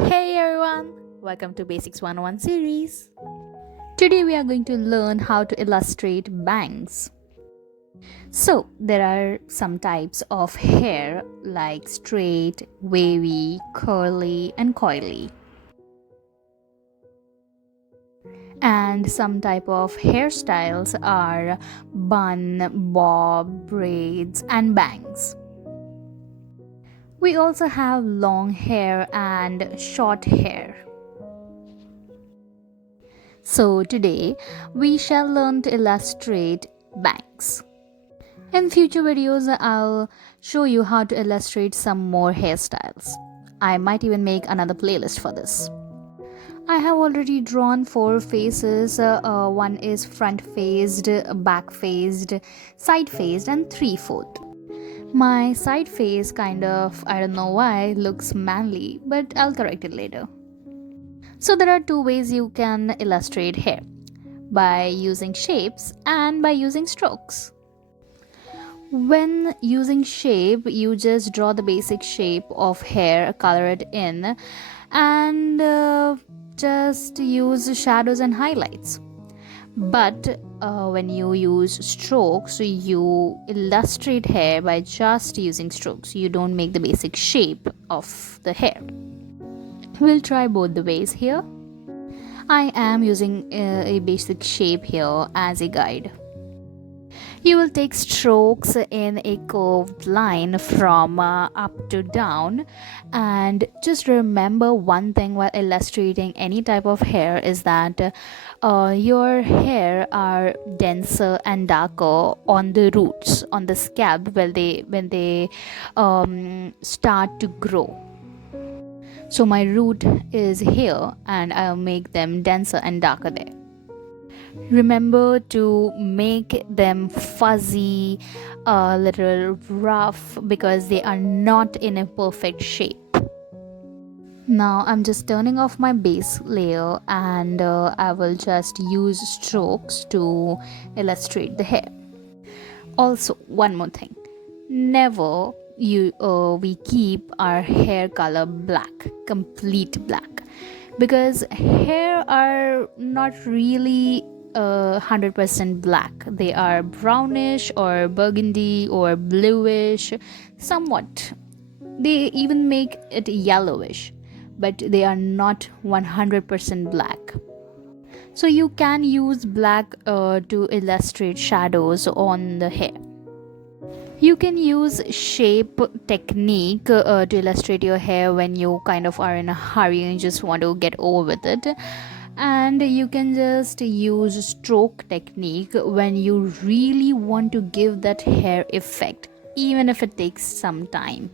Hey everyone, welcome to Basics 101 series. Today we are going to learn how to illustrate bangs. So, there are some types of hair like straight, wavy, curly, and coily. And some type of hairstyles are bun, bob, braids, and bangs. We also have long hair and short hair. So today we shall learn to illustrate bangs. In future videos, I'll show you how to illustrate some more hairstyles. I might even make another playlist for this. I have already drawn 4 faces. One is front faced, back faced, side faced, and 3/4. My side face kind of, I don't know why, looks manly, but I'll correct it later. So there are 2 ways you can illustrate hair, by using shapes and by using strokes. When using shape, you just draw the basic shape of hair, color it in, and just use shadows and highlights. But when you use strokes, you illustrate hair by just using strokes. You don't make the basic shape of the hair. We'll try both the ways here. I am using a basic shape here as a guide. You will take strokes in a curved line from up to down, and just remember one thing while illustrating any type of hair is that your hair are denser and darker on the roots, on the scalp when they start to grow. So my root is here and I'll make them denser and darker there. Remember to make them fuzzy, a little rough, because they are not in a perfect shape. Now I'm just turning off my base layer and I will just use strokes to illustrate the hair. Also, one more thing. Never we keep our hair color black, complete black, because hair are not really 100% black. They are brownish or burgundy or bluish, somewhat. They even make it yellowish, but they are not 100% black. So you can use black to illustrate shadows on the hair. You can use shape technique to illustrate your hair when you kind of are in a hurry and just want to get over with it. And you can just use stroke technique when you really want to give that hair effect, even if it takes some time.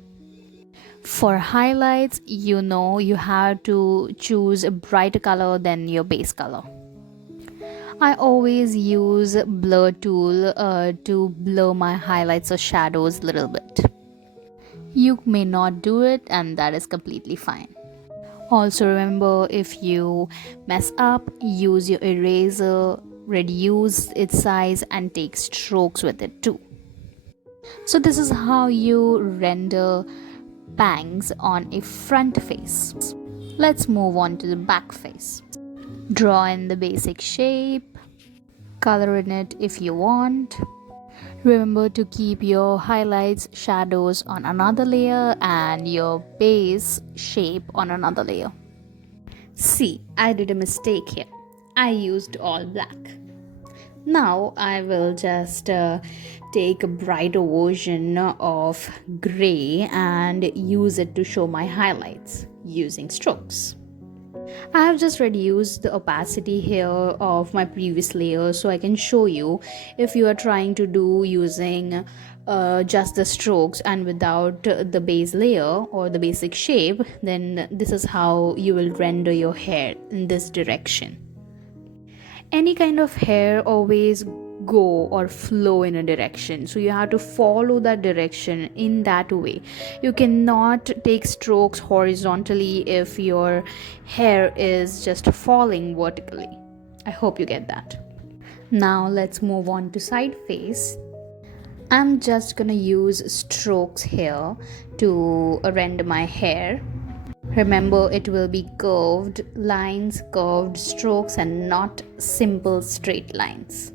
For highlights, you have to choose a brighter color than your base color. I always use blur tool to blur my highlights or shadows a little bit. You may not do it, and that is completely fine. Also remember, if you mess up, use your eraser, reduce its size and take strokes with it too. So this is how you render bangs on a front face. Let's move on to the back face. Draw in the basic shape, color in it if you want. Remember to keep your highlights, shadows on another layer and your base shape on another layer. See, I did a mistake here. I used all black. Now I will just take a brighter version of gray and use it to show my highlights using strokes. I have just reduced the opacity here of my previous layer so I can show you. If you are trying to do using just the strokes and without the base layer or the basic shape, then this is how you will render your hair in this direction. Any kind of hair always go or flow in a direction, so you have to follow that direction in that way. You cannot take strokes horizontally if your hair is just falling vertically. I hope you get that. Now let's move on to side face. I'm just gonna use strokes here to render my hair. Remember, it will be curved lines, curved strokes, and not simple straight lines.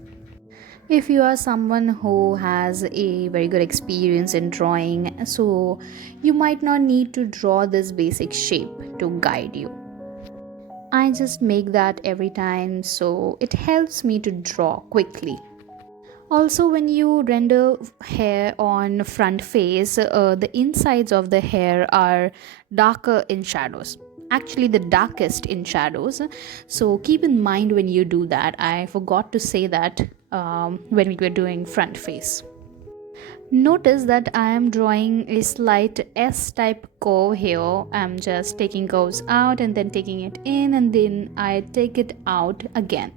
If you are someone who has a very good experience in drawing, so you might not need to draw this basic shape to guide you. I just make that every time, so it helps me to draw quickly. Also, when you render hair on front face, the insides of the hair are darker in shadows, actually the darkest in shadows. So keep in mind when you do that. I forgot to say that when we were doing front face. Notice that I am drawing a slight S type curve here. I'm just taking curves out and then taking it in, and then I take it out again.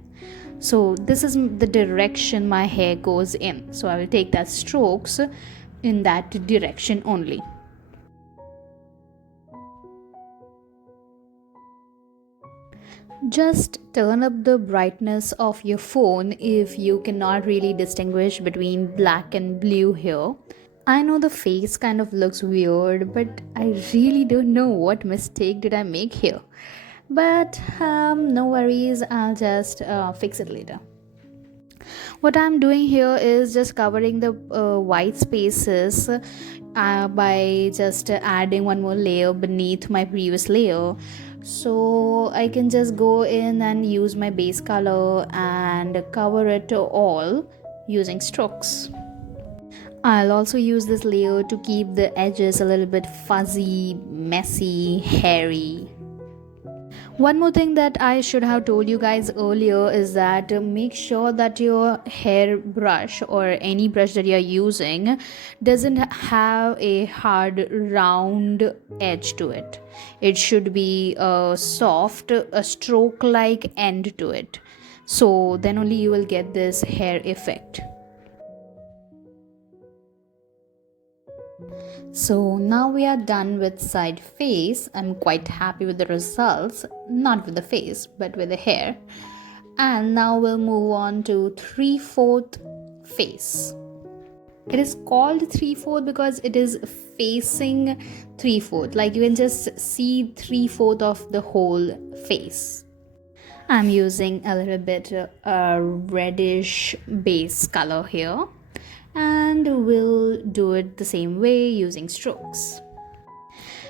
So this is the direction my hair goes in. So I will take that strokes in that direction only. Just turn up the brightness of your phone if you cannot really distinguish between black and blue here. I know the face kind of looks weird, but I really don't know what mistake did I make here. But no worries, I'll just fix it later. What I'm doing here is just covering the white spaces by just adding one more layer beneath my previous layer, so I can just go in and use my base color and cover it all using strokes. I'll also use this layer to keep the edges a little bit fuzzy, messy, hairy. One more thing that I should have told you guys earlier is that make sure that your hair brush or any brush that you're using doesn't have a hard round edge to it. It should be a soft, a stroke like end to it. So then only you will get this hair effect. So now we are done with side face. I'm quite happy with the results, not with the face but with the hair. And now we'll move on to 3/4 face. It is called 3/4 because it is facing 3/4, like you can just see 3/4 of the whole face. I'm using a little bit reddish base color here, and we'll do it the same way using strokes.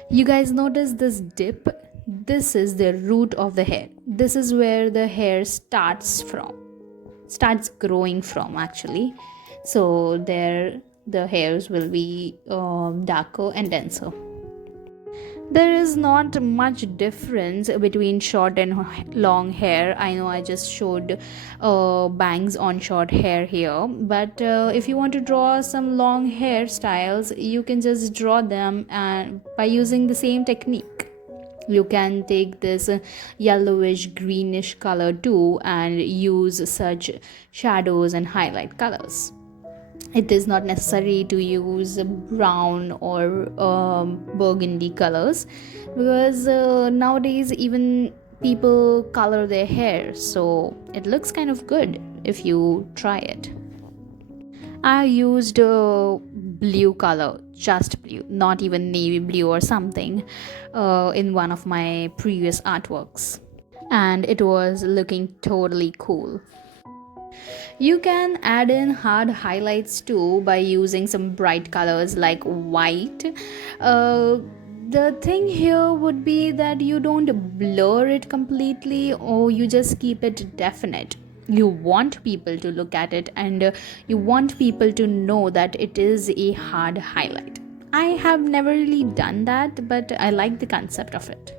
You guys notice this dip? This is the root of the hair. This is where the hair starts growing from actually. So there the hairs will be darker and denser. There is not much difference between short and long hair. I know I just showed bangs on short hair here, but if you want to draw some long hairstyles, you can just draw them by using the same technique. You can take this yellowish greenish color too and use such shadows and highlight colors. It is not necessary to use brown or burgundy colors, because nowadays even people color their hair, so it looks kind of good if you try it. I used blue color, just blue, not even navy blue or something, in one of my previous artworks, and it was looking totally cool. You can add in hard highlights too by using some bright colors like white. The thing here would be that you don't blur it completely, or you just keep it definite. You want people to look at it, and you want people to know that it is a hard highlight. I have never really done that, but I like the concept of it.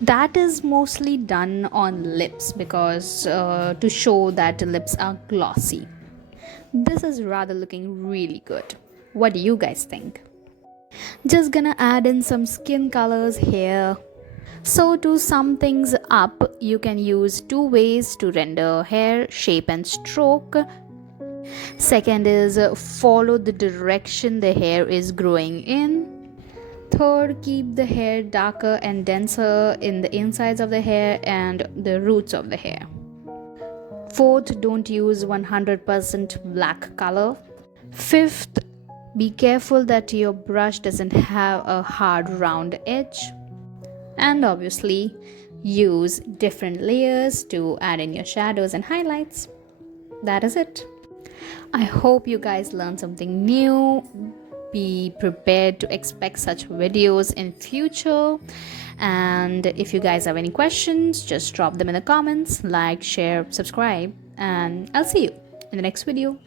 That is mostly done on lips because to show that lips are glossy. This is rather looking really good. What do you guys think? Just gonna add in some skin colors here. So to sum things up, you can use two ways to render hair: shape and stroke. Second is follow the direction the hair is growing in. Third, keep the hair darker and denser in the insides of the hair and the roots of the hair. Fourth, don't use 100% black color. Fifth, be careful that your brush doesn't have a hard round edge. And obviously, use different layers to add in your shadows and highlights. That is it. I hope you guys learned something new. Be prepared to expect such videos in future. And if you guys have any questions, just drop them in the comments. Like, share, subscribe, and I'll see you in the next video.